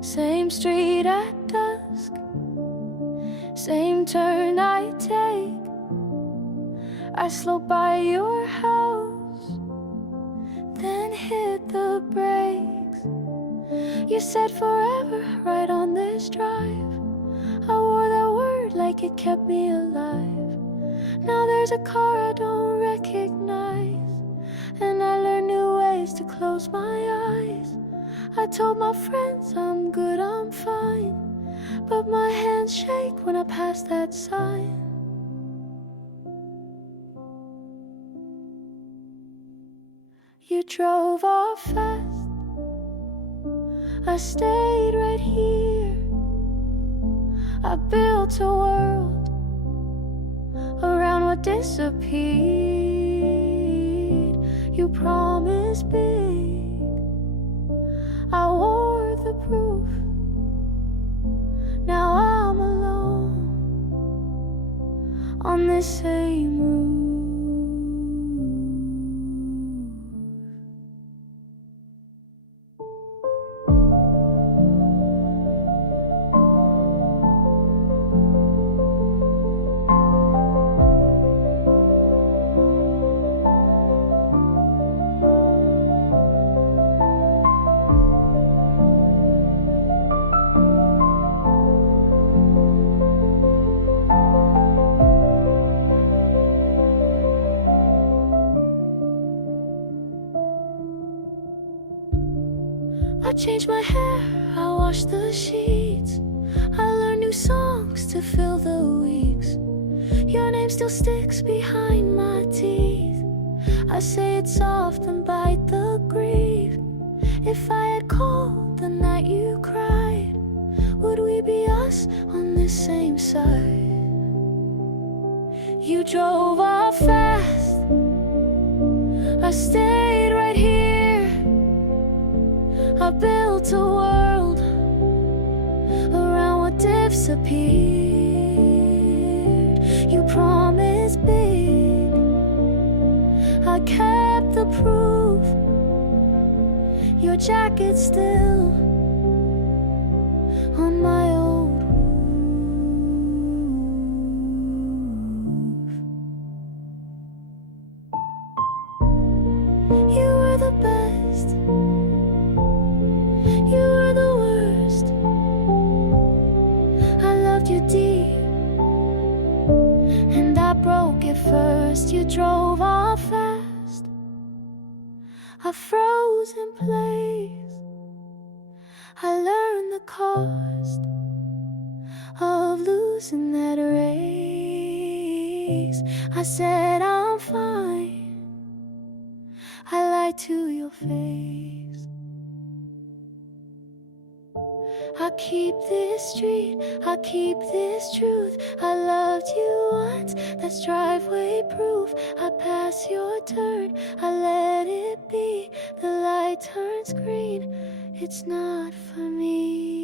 Same street at dusk, same turn I take. I slow by your house, then hit the brakes. You said forever right on this drive. I wore that word like it kept me alive. Now there's a car I don't recognize, and I learn new ways to close my eyes. I told my friends I'm good, I'm fine, but my hands shake when I pass that sign. You drove off fast, I stayed right here. I built a world around what disappeared. You promised big, I wore the proof. Now I'm alone on this same route. I changed my hair, I washed the sheets. I learned new songs to fill the weeks. Your name still sticks behind my teeth. I say it soft and bite the grief. If I had called the night you cried, would we be us on this same side? You drove off fast, I stayed right here. I built a world around what disappeared. You promised big, I kept the proof. Your jacket's still on my old roof. You were the best, you were the worst. I loved you deep, and I broke it first. You drove off fast, I froze in place. I learned the cost of losing that race. I said I'm fine, I lied to your face. I keep this street, I keep this truth. I loved you once, that's driveway proof. I pass your turn, I let it be. The light turns green, it's not for me.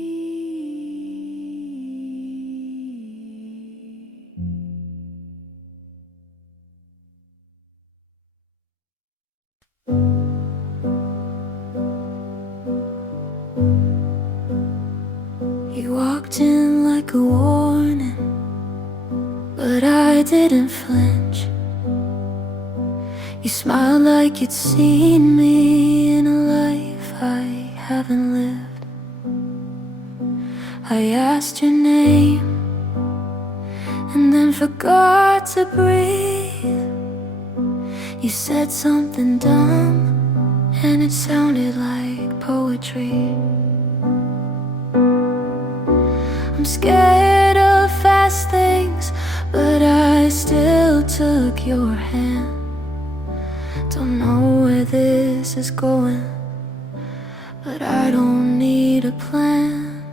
You walked in like a warning, but I didn't flinch. You smiled like you'd seen me in a life I haven't lived. I asked your name and then forgot to breathe. You said something dumb and it sounded like poetry. I'm scared of fast things, but I still took your hand. Don't know where this is going, but I don't need a plan.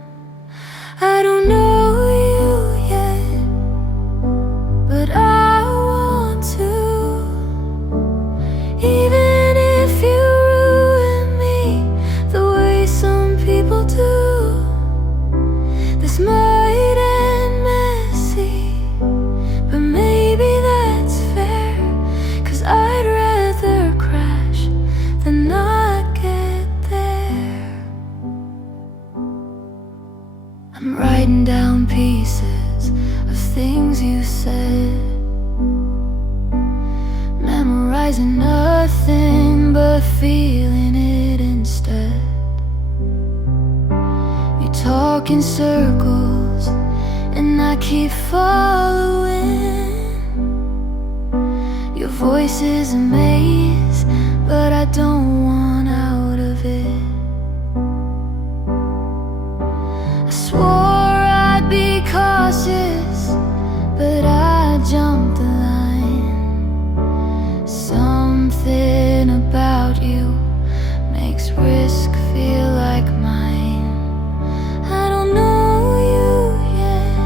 I don't know you yet, but I want to. Even if you ruin me the way some people do. I'm writing down pieces of things you said, memorizing nothing but feeling it instead. You talk in circles and I keep following. Your voice is a maze, but I don't want out of it. I swore I'd be cautious, but I jumped the line. Something about you makes risk feel like mine. I don't know you yet,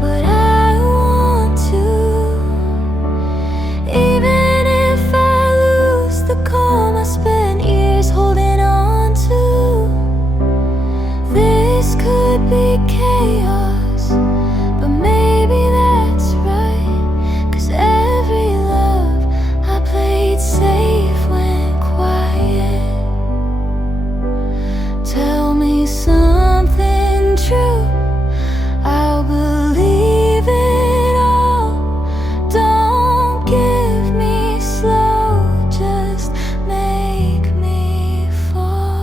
but I want to. Even if I lose the calm I spent years holding on to, this could be chaos, but maybe that's right. 'Cause every love I played safe went quiet. Tell me something true, I'll believe it all. Don't give me slow, just make me fall.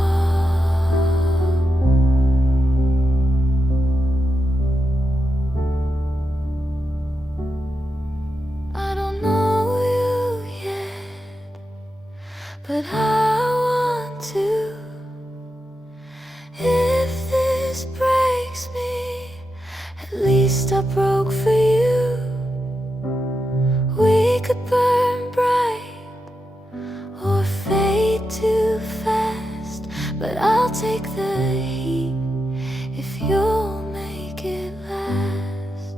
I don't know you yet, but I want to. If this breaks me, at least I broke for you. We could burn bright or fade too fast, but I'll take the heat if you'll make it last.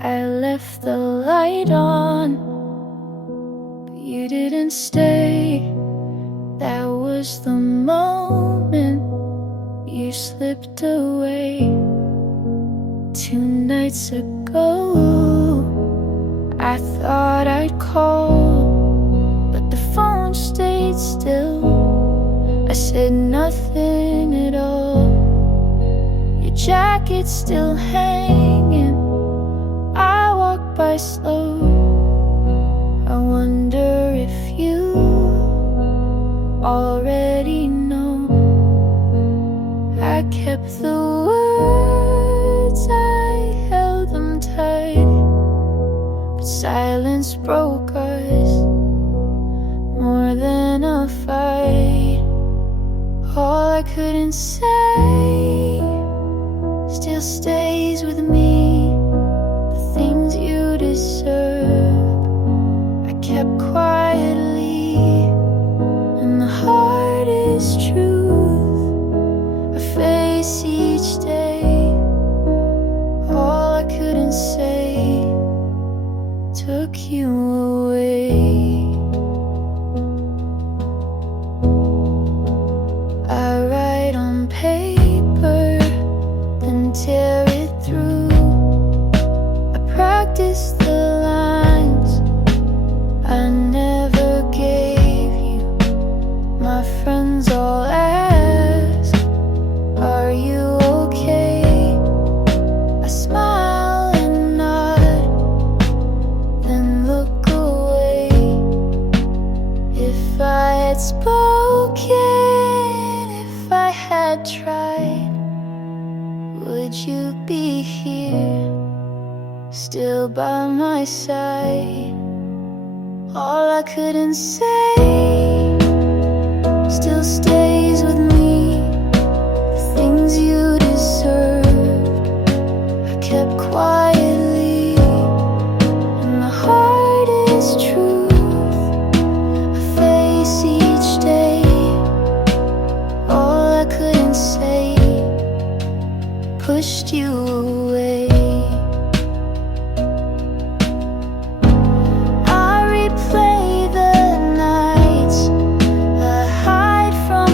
I left the light on, but you didn't stay. That was the moment you slipped away. 2 nights ago, I thought I'd call, but the phone stayed still. I said nothing at all. Your jacket's still hanging. I walk by slow. I wonder if you already know. I kept the words, I held them tight, but silence broke us more than a fight. All I couldn't say still stays with me. The things you deserve I kept quietly, and the hardest truth I face each day. All I couldn't say took you away. I write on paper, then tear it through. I practice the lines I never gave you. My friends all ask, are you okay? I smile and nod, then look away. If I had spoken, if I had tried, would you be here, still by my side? All I couldn't say still stays with me. The things you deserve I kept quietly, and the hardest truth I face each day. All I couldn't say pushed you away. I replay the nights I hide from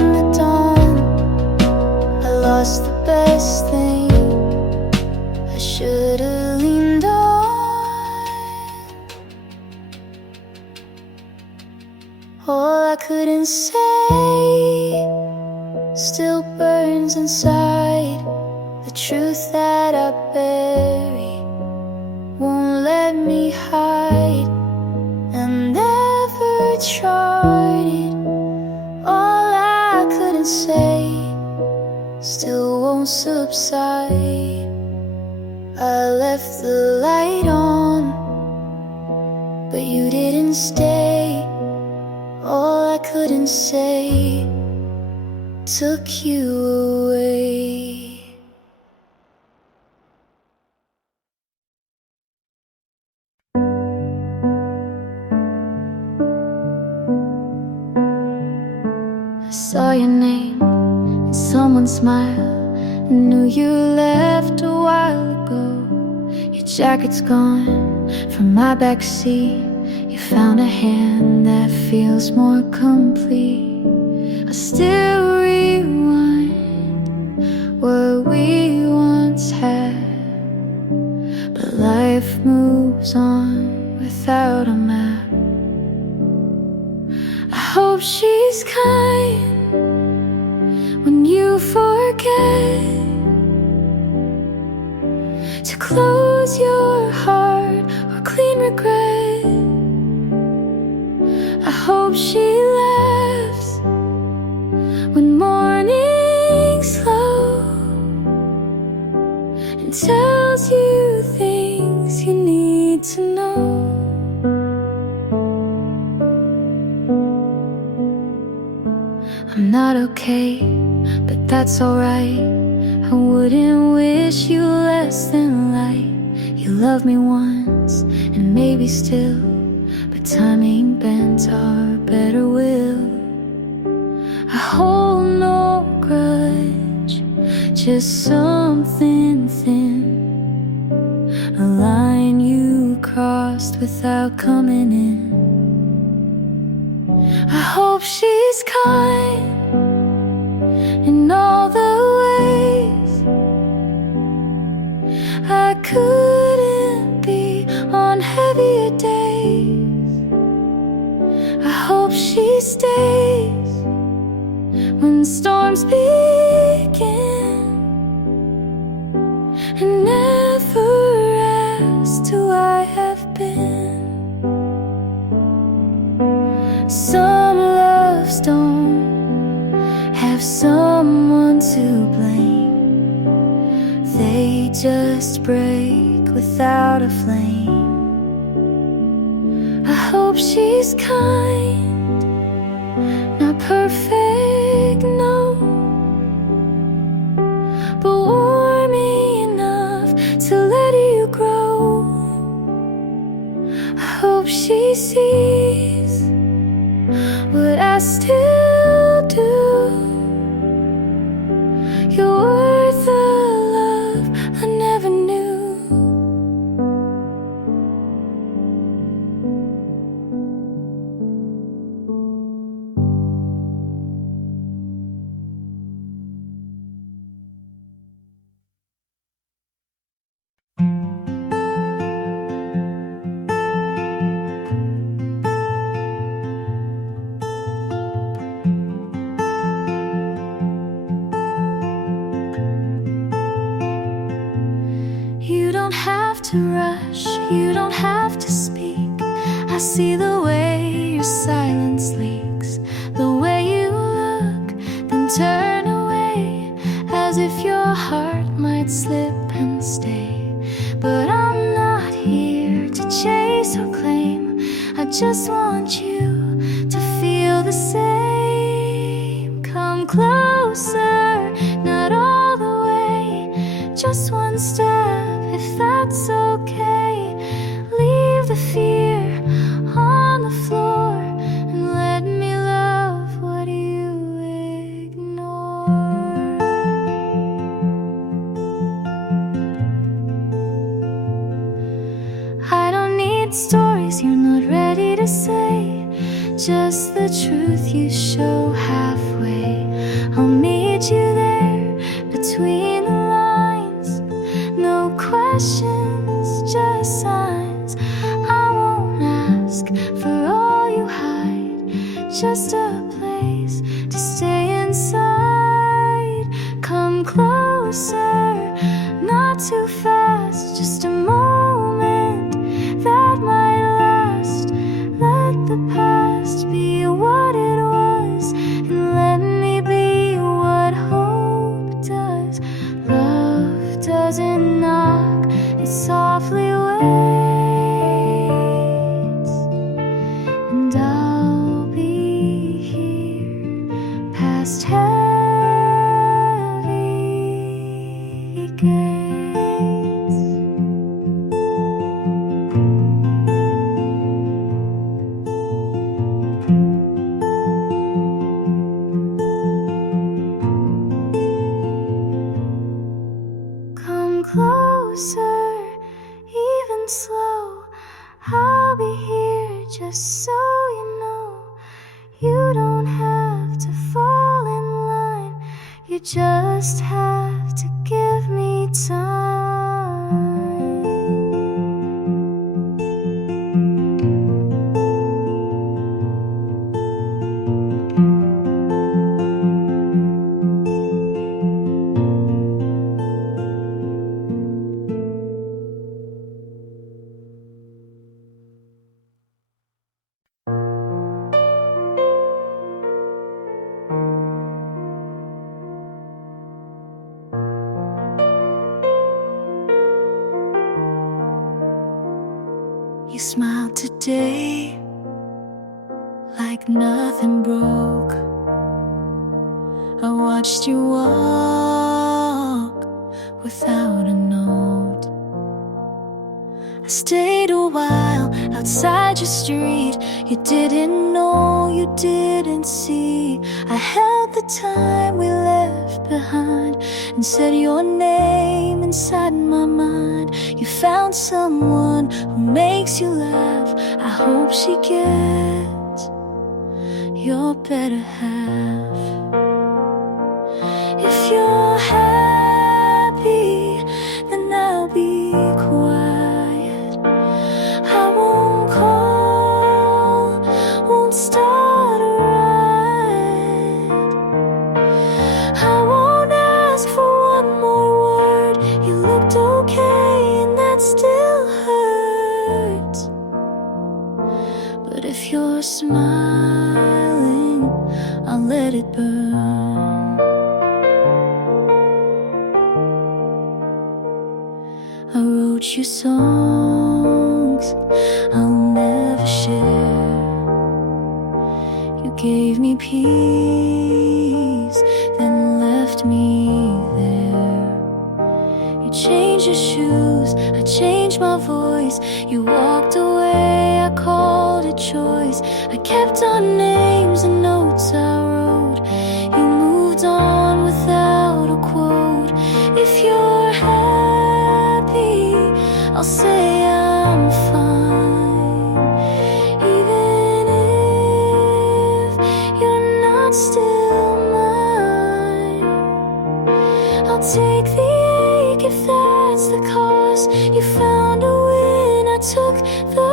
day still burns inside. The truth that I bury won't let me hide. And never tried it. All I couldn't say still won't subside. I left the light on, but you didn't stay. All I couldn't say took you away. I saw your name and someone smiled. I knew you left a while ago. Your jacket's gone from my backseat. You found a hand that feels more complete. I still rewind what we once had, but life moves on without a map. I hope she's kind when you forget to close your heart or clean regret. I hope she laughs when morning's slow and tells you things you need to know. I'm not okay, but that's alright. I wouldn't wish you less than light. You loved me once, and maybe still, but time ain't bent our better will. I hold no grudge, just something thin, a line you crossed without coming in. I hope she's kind in all the ways I couldn't be on heavier days. I hope she stays when storms begin and never asks who I have been. Some loves don't have someone to blame. They just break without a flame. I hope she's kind, not perfect, no, but warm enough to let you grow. I hope she sees what I still do. You're worth the love I never knew. You don't have to rush, you don't have to speak. I see the way your silence leaks, the way you look, then turn away, as if your heart might slip and stay. But I'm not here to chase or claim. I just want you to feel the same. Come closer, not all the way, just one step, if that's okay. Leave the fear on the floor and let me love what you ignore. I don't need stories you're not ready to say, just the truth you show halfway. I'll meet you there between the lines. No questions, just signs. I won't ask for all you hide, just a place past heavy gates. Come closer, even slow. I'll be here just so you know. You don't have to fall in line, you just have to give me time. You smiled today like nothing broke. I watched you walk without a note. I stayed a while outside your street. You didn't know, you didn't see. I held the time we left behind and said your name inside my mind. You found someone who makes you laugh. I hope she gets your better half. If you're happy, then I'll be quiet. I won't call, won't start a riot. I won't ask for one more word. You looked okay and that still hurts. But if you're smiling, I'll let it burn. I wrote you songs I'll never share. You gave me peace, then left me there. You changed your shoes, I changed my voice. You walked away, I called it choice. I kept our names and notes I wrote. You moved on without a quote. If you're happy, I'll say I'm fine. Even if you're not still mine, I'll take the ache if that's the cost. You found a win, I took the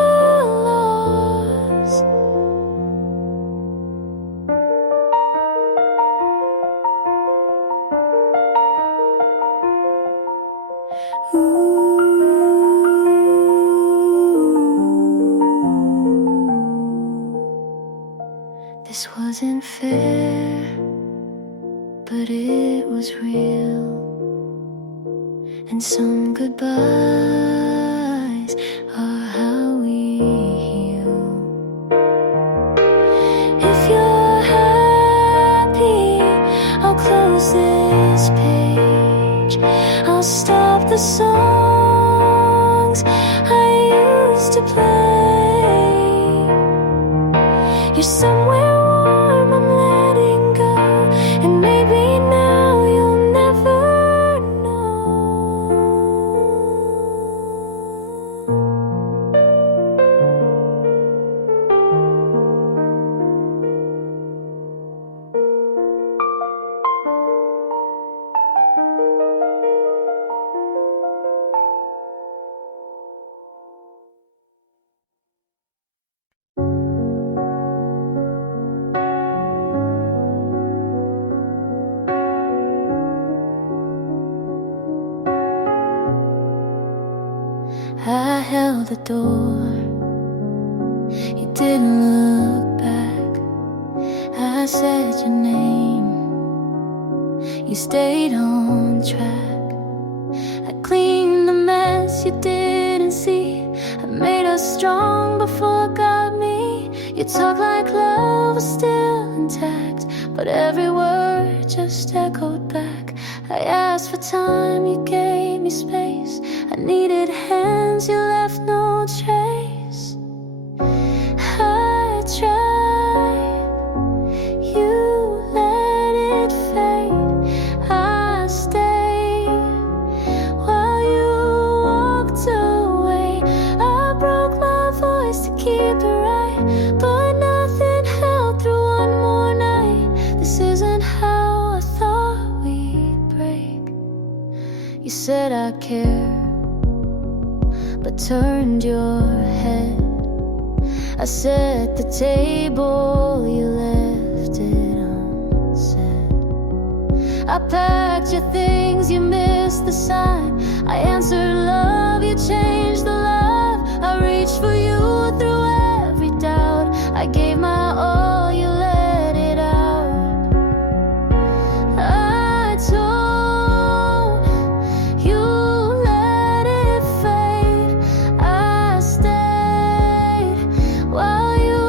loss. This wasn't fair, but it was real. And some goodbyes are how we heal. If you're happy, I'll close this page. I'll stop the songs I used to play. You're somewhere warm, I'm letting go. And maybe now you'll never know. I held the door, you didn't look back. I said your name, you stayed on track. I cleaned the mess you didn't see. I made us strong before God me. You talk like love was still intact, but every word just echoed back. I asked for time, you gave me space. I needed hands, you left no trace. I tried, you let it fade. I stayed while you walked away. I broke my voice to keep it right, but nothing held through one more night. This isn't how I thought we'd break. You said I care, but turned your head. I set the table, you left it unsaid. I packed your things, you missed the sign. I answered love, you changed the love. I reached for you through every doubt. I gave my all, you let it out. I told you, let it fade. I stayed while you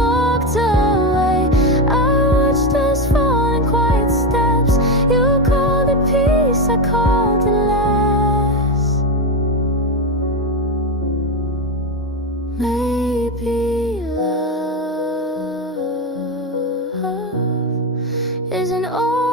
walked away. I watched us fall in quiet steps. You called it peace, I called it less. Maybe love isn't all